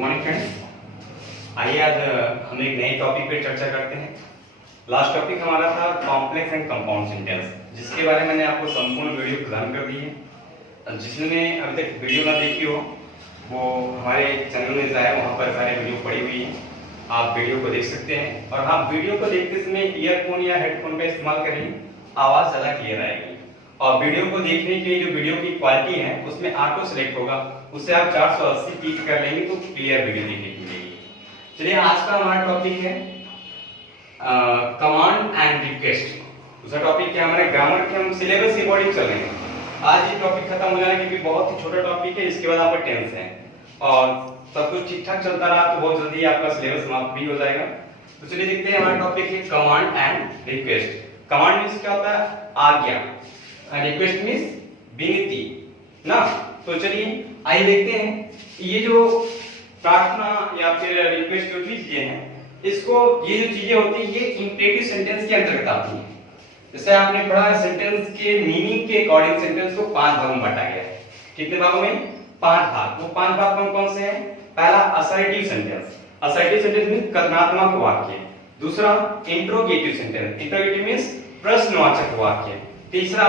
Morning friends. आइए आज हम एक नए टॉपिक पे चर्चा करते हैं। लास्ट टॉपिक हमारा था कॉम्प्लेक्स एंड कंपाउंड सेंटेंस, जिसके बारे में मैंने आपको संपूर्ण वीडियो प्रदान कर दी है। जिसने अभी तक वीडियो ना देखी हो वो हमारे चैनल में जाए, वहाँ पर सारे वीडियो पड़ी हुई हैं, आप वीडियो को देख सकते हैं। और आप वीडियो को देखते समय ईयरफोन या हेडफोन का इस्तेमाल करेंगे, आवाज़ ज़्यादा क्लियर आएगी। और वीडियो को देखने के जो वीडियो की क्वालिटी है उसमें ऑटो सेलेक्ट होगा, उससे आप 480 क्लिक कर लेंगे तो क्लियर वीडियो देखने को मिलेगी। चलिए आज का हमारा टॉपिक है कमांड एंड रिक्वेस्ट। दूसरा टॉपिक क्या हमारे ग्रामर के हम सिलेबस के अकॉर्डिंग चल रहे हैं। आज ये टॉपिक खत्म हो जाना क्योंकि बहुत ही छोटा टॉपिक है, इसके बाद आपका टेंस है और सब कुछ ठीक ठाक चलता रहा तो बहुत जल्दी आपका सिलेबस समाप्त भी हो जाएगा। तो चलिए देखते हैं हमारा टॉपिक है command and request. Command means क्या होता है? आज्ञा। रिक्वेस्ट मींस विनती ना। तो चलिए आइए देखते हैं ये जो प्रार्थना या फिर रिक्वेस्ट जो भी चीजें हैं, इसको ये जो चीजें होती है ये इंपरेटिव सेंटेंस के अंतर्गत आती हैं। जैसे आपने पढ़ा सेंटेंस के मीनिंग के अकॉर्डिंग सेंटेंस को 5 भागों में बांटा गया है। कितने भागों में? 5 भाग। वो 5 भाग कौन कौन से हैं? पहला assertive sentence. Assertive sentence means कथनात्मक वाक्य। दूसरा इंट्रोगेटिव सेंटेंस। इंट्रोगेटिव मींस प्रश्नवाचक वाक्य। तीसरा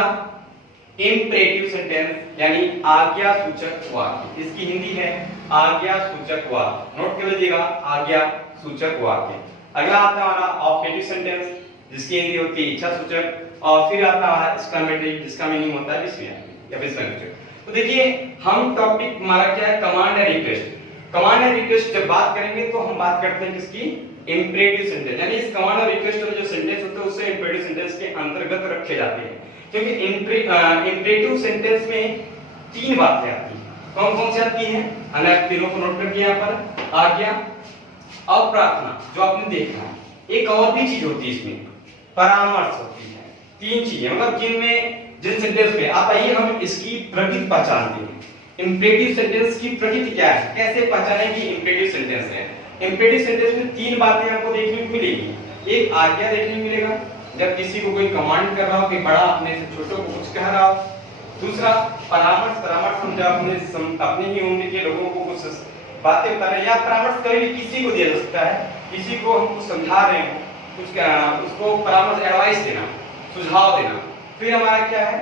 इंपरेटिव सेंटेंस यानी आज्ञा सूचक वाक्य। इसकी हिंदी है आज्ञा सूचक वाक्य। नोट कर लीजिएगा, आज्ञा सूचक वाक्य। अगला आता है हमारा ऑब्जेक्टिव सेंटेंस, जिसकी हिंदी होती है इच्छा सूचक। और फिर आता है एक्सक्लेमेटरी, जिसका मीनिंग होता है विस्मय या विस्मयसूचक। तो देखिए हम टॉपिक हमारा क्या है? Command and request. Command and request जब बात करेंगे तो हम बात करते हैं किसकी? Imperative sentence. यानी इस कमांड और रिक्वेस्ट वाले जो सेंटेंस होते हैं उससे इंपरेटिव सेंटेंस के अंतर्गत रखे जाते हैं, क्योंकि इंपरेटिव सेंटेंस में 3 बातें आती हैं। कौन कौन सी आती हैं? हमने तीनों को नोट कर दिया यहाँ पर। आज्ञा और प्रार्थना जो आपने देखा है। एक और भी चीज होती है इसमें, परामर्श होती है। 3 चीजें मतलब जिन सेंटेंस में आप आइए हम इसकी प्रकृति पहचानते हैं। इंपरेटिव सेंटेंस की प्रकृति क्या है, कैसे पहचानें कि इंपरेटिव सेंटेंस है? इंपरेटिव सेंटेंस में 3 बातें आपको देखने को मिलेगी। एक आज्ञा देखने को मिलेगा, जब किसी को कोई कमांड कर रहा हो कि बड़ा अपने से छोटों को कुछ कह रहा हो। दूसरा परामर्श। परामर्श हम जब अपने ही उम्र के लोगों को कुछ बातें बता रहे हैं, या परामर्श कभी भी किसी को दिया जा सकता है। किसी को हम कुछ समझा रहे हो, कुछ उसको परामर्श, एडवाइस देना, सुझाव देना। फिर हमारा क्या है?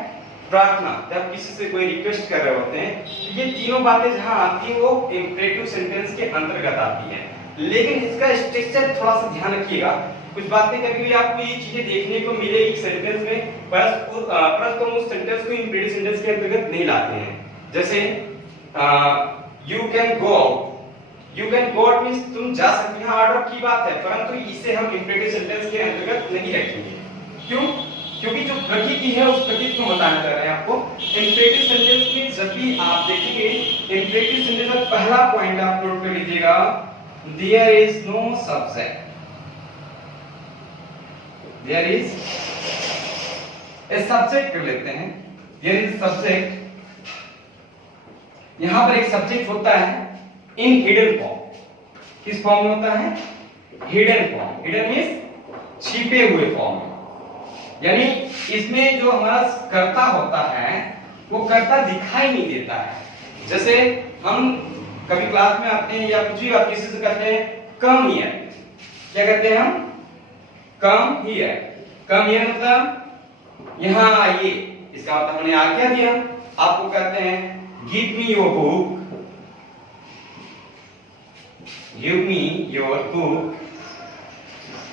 प्रार्थना, जब किसी से कोई रिक्वेस्ट कर रहे होते हैं। ये तीनों बातें जहां आती है वो इंपरेटिव सेंटेंस के अंतर्गत आती है। लेकिन इसका स्ट्रक्चर थोड़ा सा ध्यान रखिएगा। कुछ बातें कभी भी आपको ये चीजें देखने को मिलेगी सेंटेंस में, परंतु हम उस सेंटेंस को इंपरेटिव सेंटेंस के अंतर्गत नहीं लाते हैं। जैसे you can go out. You can go out means तुम जा सकते हैं, ऑर्डर की बात है, परंतु इसे हम इंपरेटिव सेंटेंस के अंतर्गत नहीं रखेंगे। क्यों? क्योंकि जो प्रकृति है उस प्रकृति को बताना चाह रहे हैं आपको। इंपरेटिव सेंटेंस में जब भी आप देखेंगे इंपरेटिव सेंटेंस का पहला पॉइंट आप नोट कर लीजिएगा, there is no subject. There is a subject कर लेते हैं। There is a subject। यहां पर एक सब्जेक्ट होता है in hidden form। किस फॉर्म में होता है? Hidden form। Hidden means छिपे हुए फॉर्म में। यानी इसमें जो हमारा कर्ता होता है वो कर्ता दिखाई नहीं देता है। जैसे हम कभी क्लास में आते हैं या कुछ भी आप किसी से कहते हैं कम हियर, क्या कहते हैं हम? Come here. कम हियर मतलब यहाँ आइए, इसका मतलब हमने आज्ञा दिया। आपको कहते हैं give me your book. Give me your book,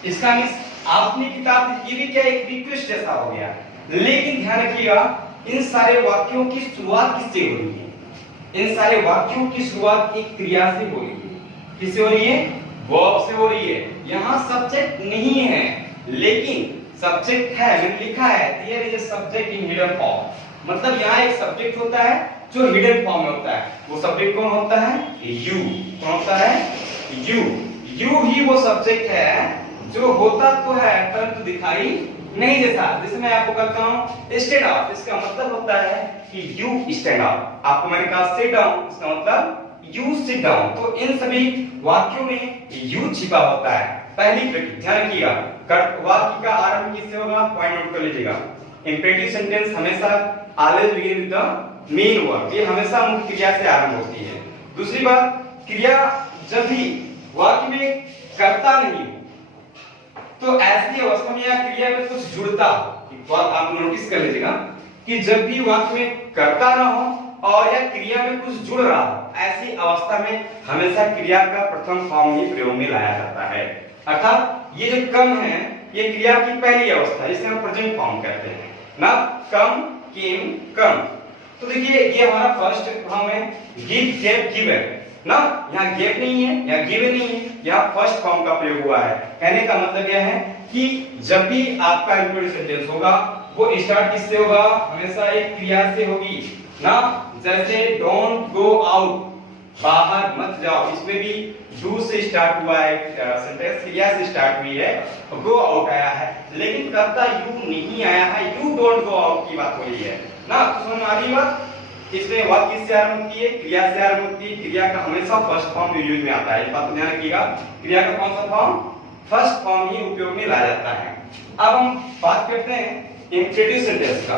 इसका मीन्स आपने किताब, ये भी क्या एक रिक्वेस्ट जैसा हो गया। लेकिन ध्यान रखिएगा इन सारे वाक्यों की शुरुआत किससे हो रही है? इन सारे वाक्यों की शुरुआत एक क्रिया से हो रही है। किससे हो रही है? वर्ब से हो रही है। यहाँ सब्जेक्ट नहीं है, लेकिन सब्जेक्ट है, मैंने लिखा है there is a subject in hidden form. मतलब यहाँ एक सब्जेक्ट होता है जो हिडन फॉर्म में होता है। वो सब्जेक्ट कौन होता है? यू। कौन होता है? यू। यू ही वो सब्जेक्ट है जो होता तो है परंतु दिखाई नहीं देता। जैसे मैं आपको कहता हूँ स्टैंड अप, इसका मतलब होता है कि यू स्टैंड अप। आपको मैंने कहा सिट डाउन, इसका मतलब यू सिट डाउन। तो इन सभी वाक्यों में यू छिपा होता है। पहली प्रकृति ध्यान रखिएगा, वाक्य का आरंभ किससे होगा? पॉइंट नोट कर लीजिएगा। इंपरेटिव सेंटेंस हमेशा always begin with the main verb, ये हमेशा मुख्य क्रिया से आरंभ होती है। दूसरी बात, क्रिया जब भी वाक्य में कर्ता नहीं हो तो ऐसी अवस्था में या क्रिया में कुछ जुड़ता हो, बात आप नोटिस कर लीजिएगा कि जब भी वाक्य में कर्ता ना हो और या क्रिया में कुछ जुड़ रहा हो, ऐसी अवस्था में हमेशा क्रिया का प्रथम फॉर्म ही प्रयोग में लाया जाता है। अर्थात ये जो कम है ये क्रिया की पहली अवस्था, जिसे हम प्रेजेंट फॉर्म कहते हैं ना, कम, केम, कम। तो देखिए ये हमारा फर्स्ट फॉर्म है, गिव, गेव, गिवन ना, यहाँ गेव नहीं है या गिवन नहीं है, यहाँ फर्स्ट फॉर्म का प्रयोग हुआ है। कहने का मतलब यह है कि जब भी आपका इंप्रोड्यूस सेंटेंस होगा वो स्टार्ट किससे होगा, हमेशा एक क्रिया से होगी ना। जैसे डोंट गो आउट, बाहर मत जाओ, इसमें भी डू से स्टार्ट हुआ है सेंटेंस, क्रिया से स्टार्ट हुई है, गो आउट आया है, लेकिन कर्ता यू नहीं आया है, यू डोंट गो आउट की बात हो रही है ना। तो समझ में आ रही बात, इसमें वाक्य किससे आरंभ होती है, क्रिया से आरंभ होती है। क्रिया का हमेशा फर्स्ट फॉर्म यूज में आता है, इस बात को ध्यान रखिएगा। क्रिया का कौन सा फॉर्म, फर्स्ट फॉर्म ही उपयोग में लाया जाता है। अब हम बात करते हैं इंप्रेटिव सेंटेंस का।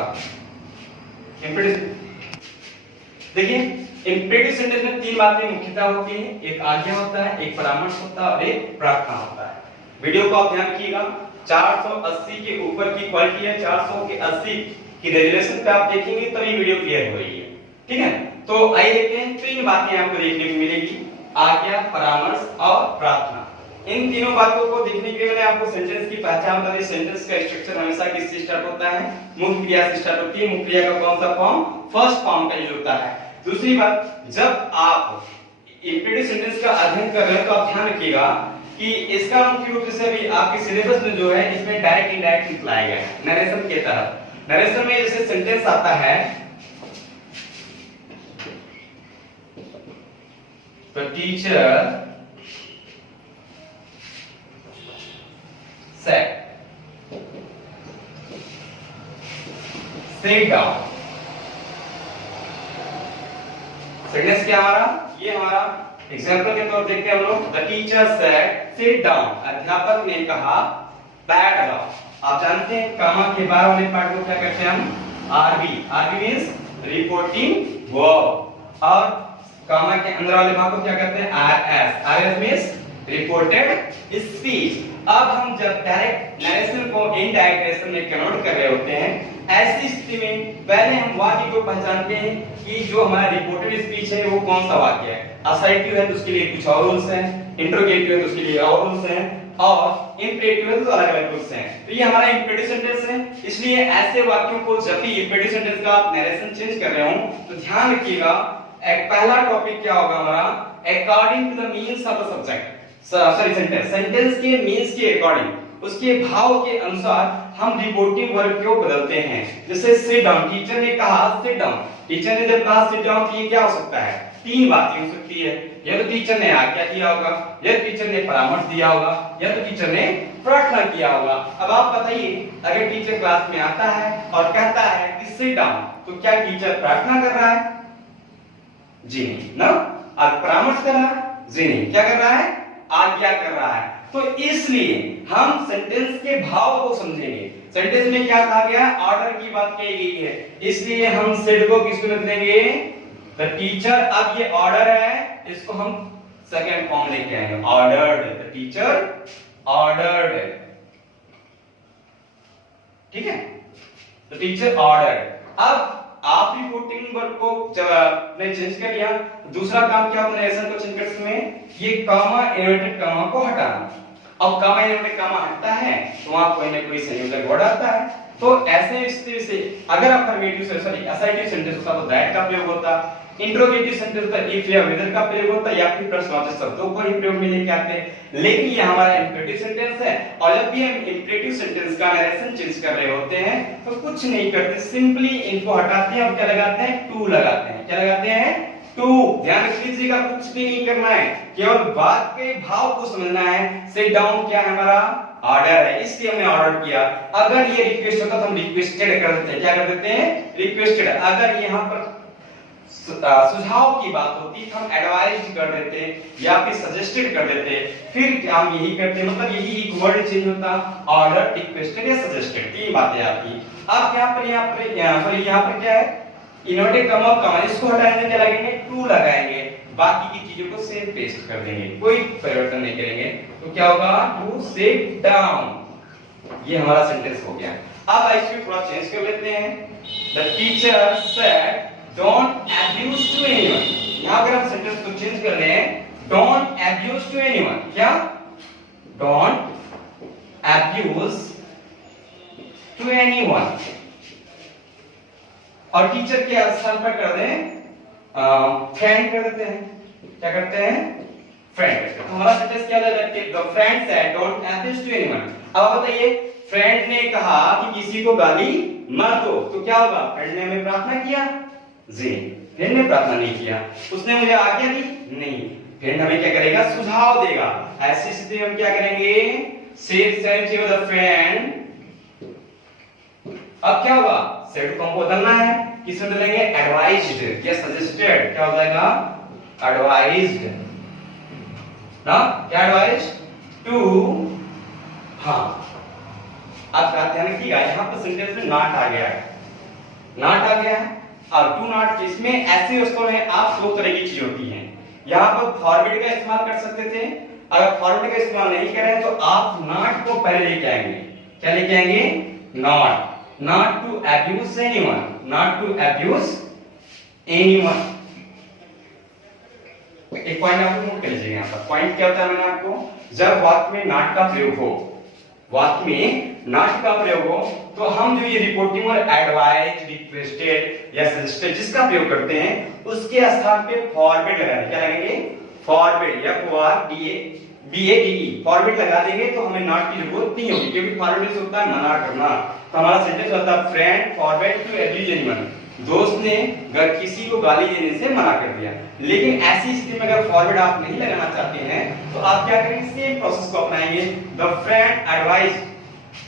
देखिए इंप्रेटिव सेंटेंस में तीन बातें मुख्यतः होती हैं, एक आज्ञा होता है, एक परामर्श होता है और एक प्रार्थना होता है। वीडियो को आप ध्यान रखिएगा, 480 के ऊपर की क्वालिटी है, 480 की रेजोल्यूशन पे आप देखेंगे तभी वीडियो क्लियर हो रही है, ठीक है। तो आइए देखते हैं, तीन बातें आपको देखने को मिलेगी, आज्ञा, परामर्श और प्रार्थना। इन तीनों बातों को देखने के लिए मैंने आपको सेंटेंस की पहचान बता दी। सेंटेंस का स्ट्रक्चर हमेशा किससे स्टार्ट होता है, मुख्य क्रिया से स्टार्ट होती है। मुख्य क्रिया का कौन सा फॉर्म, फर्स्ट फॉर्म का यूज होता है। दूसरी बात, जब आप इंप्रेटिव सेंटेंस का अध्ययन कर रहे हैं तो आप ध्यान रखिएगा कि इसका मुख्य रूप से भी आपके सिलेबस में जो है इसमें डायरेक्ट इंडायरेक्ट निकलाया गया है नरेशन के तहत। नरेशन में जैसे सेंटेंस आता है तो teacher said sit down। Sentence क्या हमारा, ये हमारा एग्जांपल के तौर देखते हैं हम लोग। The teacher said sit down, अध्यापक ने कहा बैठ जाओ। आप जानते हैं कामा के बाद वाले पार्ट को क्या कहते हैं हम, RB. RB means reporting verb, और कामा के अंदर वाले भाग को क्या कहते हैं, RS. RS means reported speech. अब हम जब डायरेक्ट नरेशन को इनडायरेक्ट नरेशन में कन्वर्ट कर रहे होते हैं, ऐसी स्थिति में पहले हम वाक्य को पहचानते हैं कि जो हमारा रिपोर्टेड स्पीच है वो कौन सा वाक्य है। असर्टिव है तो उसके लिए कुछ और रूल्स हैं, इंट्रोगेटिव है तो उसके लिए और रूल्स हैं, और इंपेरेटिव है तो अलग अलग रूल्स हैं। तो ये हमारा इंपेरेटिव सेंटेंस है, इसलिए ऐसे वाक्यों को जब भी इंपेरेटिव सेंटेंस का आप नरेशन चेंज कर रहे हो तो ध्यान रखिएगा, एक पहला टॉपिक क्या होगा हमारा, according to the means of the subject. Sorry sentence के मीन्स के अकॉर्डिंग, उसके भाव के अनुसार हम रिपोर्टिंग वर्ब को बदलते हैं। जैसे सिट डाउन, टीचर ने कहा सिट डाउन। टीचर ने जब कहा सिट डाउन तो ये क्या हो सकता है, तीन बातें हो सकती है, या तो टीचर ने आज्ञा किया होगा, या तो टीचर ने परामर्श दिया होगा, या तो टीचर ने प्रार्थना किया होगा। अब आप बताइए, अगर टीचर क्लास में आता है और कहता है कि सिट डाउन, तो क्या टीचर प्रार्थना कर रहा है, जी नहीं ना। अब परामर्श कर रहा है, जी नहीं। क्या कर रहा है, आज्ञा कर रहा है। तो इसलिए हम सेंटेंस के भाव को समझेंगे। सेंटेंस में क्या कहा गया है, ऑर्डर की बात कही गई है, इसलिए हम सेड को किसमें बदलेंगे, द टीचर। अब ये ऑर्डर है, इसको हम सेकंड फॉर्म लेके आएंगे, ऑर्डर्ड। द टीचर ऑर्डर्ड, ठीक है, द टीचर ऑर्डर्ड। अब आप रिपोर्टिंग वर्ब को ने चेंज कर लिया, दूसरा काम क्या होता है नरेशन को चेंज करने में, ये कॉमा इन्वर्टेड कॉमा को हटाना। अब कॉमा इन्वर्टेड कॉमा हटता है तो वहां कोई ना कोई संयोजक वर्ड आता है। तो ऐसे स्थिति से अगर अफर्मेटिव सॉरी असर्टिव सेंटेंस होता तो दैट का प्रयोग होता, इंट्रोगेटिव सेंटेंस होता इफ या वेदर का प्रयोग होता, या फिर प्रश्नवाचक शब्दों को ही प्रयोग में लेके आते हैं। लेकिन ये हमारा इंपेरेटिव सेंटेंस है, और जब भी हम इंपेरेटिव सेंटेंस का नरेशन चेंज कर रहे होते हैं तो कुछ नहीं करते, सिंपली इनको हटाते हैं और क्या लगाते हैं, टू लगाते हैं। क्या लगाते हैं, टू। ध्यान रख लीजिएगा, कुछ भी नहीं करना है, केवल बात के भाव को समझना है। सिट डाउन क्या है हमारा, ऑर्डर है, इसलिए हमने ऑर्डर किया। अगर ये रिक्वेस्ट होता तो हम रिक्वेस्टेड कर देते हैं। क्या कर देते हैं, रिक्वेस्टेड। अगर यहाँ पर सुझाव की बात होती तो हम एडवाइज्ड कर देते या फिर सजेस्टेड कर देते, फिर हम यही करते, मतलब यही एक वर्ड चेंज होता, ऑर्डर, रिक्वेस्टेड या सजेस्टेड, तीन बातें आती। अब यहाँ पर क्या है, इन्वर्टेड कॉमा कॉमा, इसको हटाने क्या लगेंगे, टू लगाएंगे। बाकी की चीजों को सेम पेस्ट कर देंगे, कोई परिवर्तन नहीं करेंगे। तो क्या होगा, टू सिट डाउन, ये हमारा सेंटेंस हो गया। अब इसको थोड़ा चेंज कर लेते हैं। The teacher said don't abuse to anyone, यहां पर हम सेंटेंस को चेंज कर रहे हैं, डोंट अब्यूज टू एनीवन, क्या, डोंट अब्यूज टू एनीवन, और टीचर के स्थान पर कर दें फ्रेंड कर देते हैं, क्या करते हैं, फ्रेंड। तो हमारा सेंटेंस क्या हो जाएगा, the friend said don't abuse to anyone. अब आप बताइए, फ्रेंड ने कहा कि किसी को गाली मत दो, तो क्या होगा, फ्रेंड ने हमें प्रार्थना किया, जी, फ्रेंड ने प्रार्थना नहीं किया, उसने मुझे आज्ञा दी, नहीं, फ्रेंड हमें क्या करेगा, सुझाव देगा। ऐसी स्थिति में हम क्या करेंगे, सेड टू द फ्रेंड। अब क्या होगा, सेड को हमको बदलना है, किसमें बदलेंगे, एडवाइज्ड या सजेस्टेड, क्या हो जाएगा, एडवाइज्ड ना, क्या एडवाइज्ड टू, हाँ। आप ध्यान रखिएगा, यहाँ पर सेंटेंस में नॉट आ गया है, नॉट आ गया है, और टू नॉट इसमें ऐसे वस्तुओं में आप दो तरह की चीज होती हैं। यहाँ पर फॉरवर्ड का इस्तेमाल कर सकते थे, अगर फॉरवर्ड का इस्तेमाल नहीं करें तो आप नॉट को पहले लेके आएंगे, क्या लेके आएंगे, not, not to abuse anyone, not to abuse anyone. एक पॉइंट आप नोट कर लीजिए, यहाँ पर पॉइंट क्या होता है, मैंने आपको, जब वाक्य में नॉट का प्रयोग हो, वाक्य में नॉट का प्रयोग हो, तो हम जो ये रिपोर्टिंग और एडवाइज, रिक्वेस्टेड या सजेस्टेड जिसका प्रयोग करते हैं, उसके स्थान पे फॉरवर्ड लगा देंगे, क्या लगेंगे, forward, F O R D A B A D E, forward लगा देंगे तो हमें नॉट की जरूरत नहीं होगी, क्योंकि फॉरवर्ड से होता है मना करना। तो हमारा सेंटेंस होता है, friend forward to abuse anyone, दोस्त ने किसी को गाली देने से मना कर दिया। लेकिन ऐसी स्थिति में अगर फॉरवर्ड आप नहीं लगाना चाहते हैं तो आप क्या करेंगे, सेम प्रोसेस को अपनाएंगे, द फ्रेंड एडवाइज,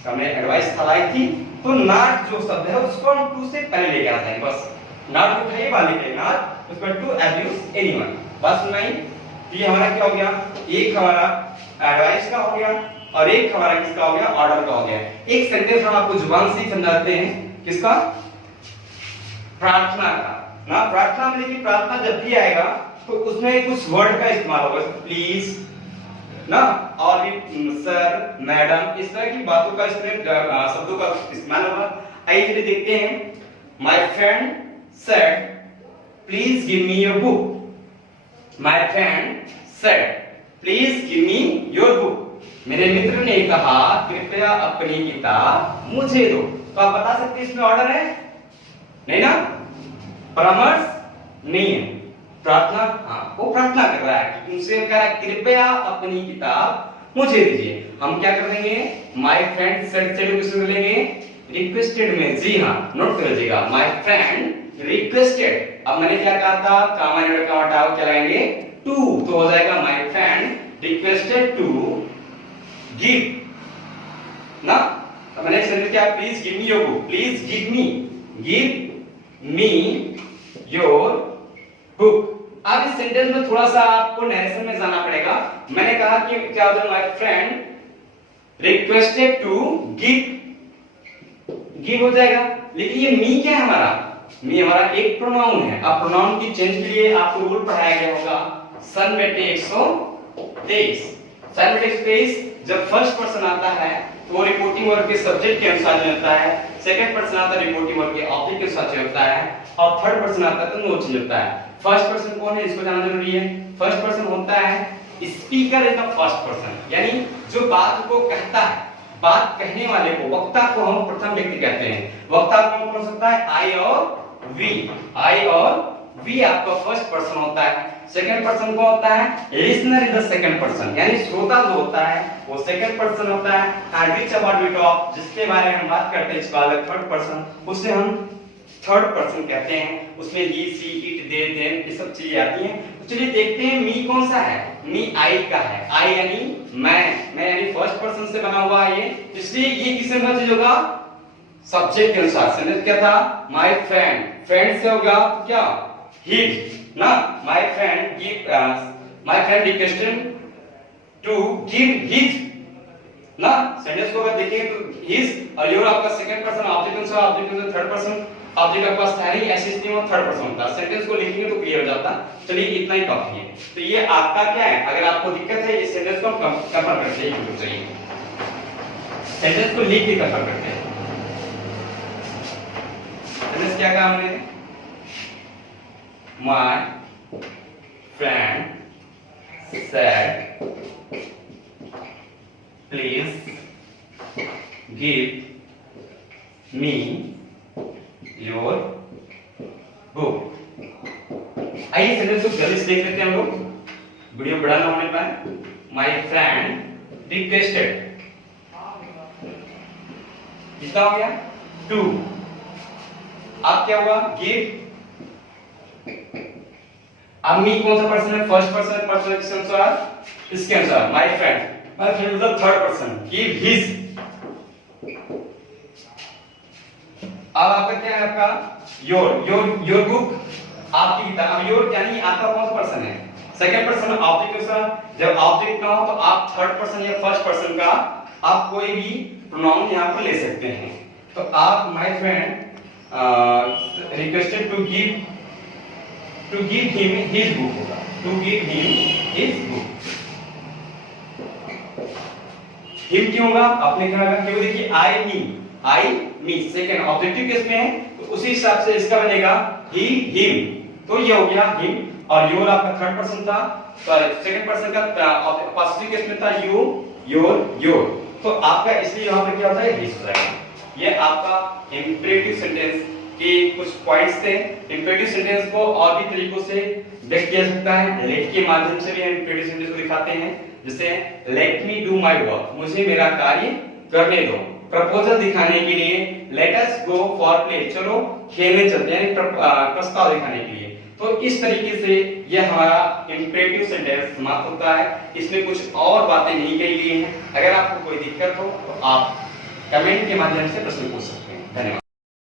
हमने एडवाइस हलाई थी, तो नॉट जो शब्द है उसको हम टू से पहले लेके आते हैं, बस नॉट को उठाइए वाले के नॉट, उसको टू अब्यूज एनीवन, बस नहीं। ये हमारा क्या हो गया, एक हमारा एडवाइस का हो गया और एक हमारा किसका हो गया, ऑर्डर का हो गया। एक सेंटेंस हम आपको जुबान से ही समझाते हैं, किसका, प्रार्थना का ना। प्रार्थना में देखिए, प्रार्थना जब भी आएगा तो उसमें कुछ वर्ड का इस्तेमाल होगा, प्लीज ना, और भी सर, मैडम, इस तरह की बातों का इसमें शब्दों का इस्तेमाल होगा। आइए चलिए देखते हैं, my friend said please give me your book, my friend said please give me your book, मेरे मित्र ने कहा कृपया अपनी किताब मुझे दो। तो आप बता सकते हैं इसमें ऑर्डर है, नहीं ना, परामर्श नहीं है, प्रार्थना, हाँ, वो प्रार्थना कर रहा है कि उनसे कह रहा है कृपया अपनी किताब मुझे दीजिए। हम क्या कर देंगे, माय फ्रेंड सेड से किसको लेंगे, रिक्वेस्टेड में, जी हाँ, नोट कर लीजिएगा, माय फ्रेंड रिक्वेस्टेड। अब मैंने क्या कहा था, कामा नेटर का हटाओ, क्या लगाएंगे, टू, तो हो जाएगा my friend requested to give ना। अब मैंने सेंटेंस क्या, please give me your book, please give me your book. अब इस सेंटेंस में थोड़ा सा आपको नरेशन में जाना पड़ेगा। मैंने कहा कि क्या होता है, my friend requested to give हो जाएगा, लेकिन ये मी क्या है हमारा, मी हमारा एक प्रोनाउन है। अब प्रोनाउन की चेंज के लिए आपको रूल पढ़ाया गया होगा, सन बेटे 123, सन बेटे 123 जब फर्स्ट पर्सन आता है तो वो रिपोर्टिंग वर्ब के सब्जेक्ट के अनुसार होता है, सेकंड पर्सन आता है रिपोर्टिंग वर्ब के ऑब्जेक्ट के अनुसार होता है, और थर्ड पर्सन आता है तो नो चेंज होता है। फर्स्ट पर्सन कौन है, इसको जानना जरूरी है। फर्स्ट पर्सन होता है speaker is the first person, यानी जो बात को कहता है, बात कहने वाले को, वक्ता को हम प्रथम व्यक्ति कहते हैं। वक्ता कौन हो सकता है, आई और वी, आई और वी आपका फर्स्ट पर्सन होता है। सेकंड पर्सन कौन होता है, listener is the second person, यानी श्रोता जो होता है वो सेकंड पर्सन होता है। And which about we talk, जिसके बारे में हम बात करते हैं, इसका थर्ड पर्सन, उसे हम थर्ड पर्सन कहते हैं। उसमें ही, सी, इट, दे, देम, ये सब चीजें आती हैं। तो चलिए देखते हैं मी कौन सा है, मी आई का है। आई यानी मैं यानी फर्स्ट पर्सन से बना हुआ है ये, इसलिए ये किससे बना चीज होगा, सब्जेक्ट के अनुसार। सेंटेंस क्या था, माय फ्रेंड, फ्रेंड से हो गया तो क्या, हिज ना, my friend requested to give his ना। सेंटेंस को अगर देखें तो हिज और योर आपका सेकंड पर्सन, ऑब्जेक्ट अनुसार, ऑब्जेक्ट अनुसार थर्ड पर्सन, ऑब्जेक्ट आपका स्थायी, ऐसी स्थिति में थर्ड पर्सन होता है। सेंटेंस को लिखेंगे तो क्लियर हो जाता। चलिए इतना ही काफी है। तो ये आपका क्या है, अगर आपको दिक्कत है इस सेंटेंस को हम कंफर्म करते हैं, बिल्कुल सही सेंटेंस को लिख के कंफर्म करते हैं। सेंटेंस क्या कहा हमने, my friend said please give me your book। आइए सेंटेंस को जल्दी से देख लेते हैं हम लोग, वीडियो बड़ा ना होने पाए। माय फ्रेंड रिक्वेस्टेड, कितना हो गया, 2। अब क्या हुआ, गिव। अब मी कौन सा पर्सन है, फर्स्ट पर्सन है, पर्सन किसके अनुसार, इसके अनुसार माय फ्रेंड मतलब थर्ड पर्सन, गिव हिज। अब आपका क्या है, आपका योर बुक, आपकी किताब। योर यानी आपका कौन सा पर्सन है, सेकंड पर्सन ऑब्जेक्ट के अनुसार। जब ऑब्जेक्ट ना हो तो आप थर्ड पर्सन या फर्स्ट पर्सन का आप कोई भी प्रोनाउन यहां पर ले सकते हैं। तो आप my friend requested to give him his book होगा, to give him his book. Him क्यों होगा, आपने कहा क्यों, देखिए I me second objective case में है, तो उसी हिसाब से इसका बनेगा ही हिम। तो ये हो गया हिम, और योर आपका थर्ड पर्सन था, सॉरी सेकंड पर्सन का पॉजिटिव केस में था यू, योर। तो आपका इसलिए यहां पे क्या होता है, हिज हो जाएगा। ये आपका इंपरेटिव सेंटेंस के कुछ पॉइंट्स थे। इंपरेटिव सेंटेंस को और भी तरीकों से व्यक्त किया सकता है, लेट के माध्यम से भी हम इंपरेटिव सेंटेंस को दिखाते हैं, जैसे let me do my work, मुझे मेरा कार्य करने दो। प्रपोजल दिखाने के लिए let us go for play, चलो खेलने चलते हैं, प्रस्ताव दिखाने के लिए। तो इस तरीके से यह हमारा इंपरेटिव सेंटेंस समाप्त होता है। इसमें कुछ और बातें नहीं कही गई हैं। अगर आपको कोई दिक्कत हो तो आप कमेंट के माध्यम से प्रश्न पूछ सकते हैं। धन्यवाद।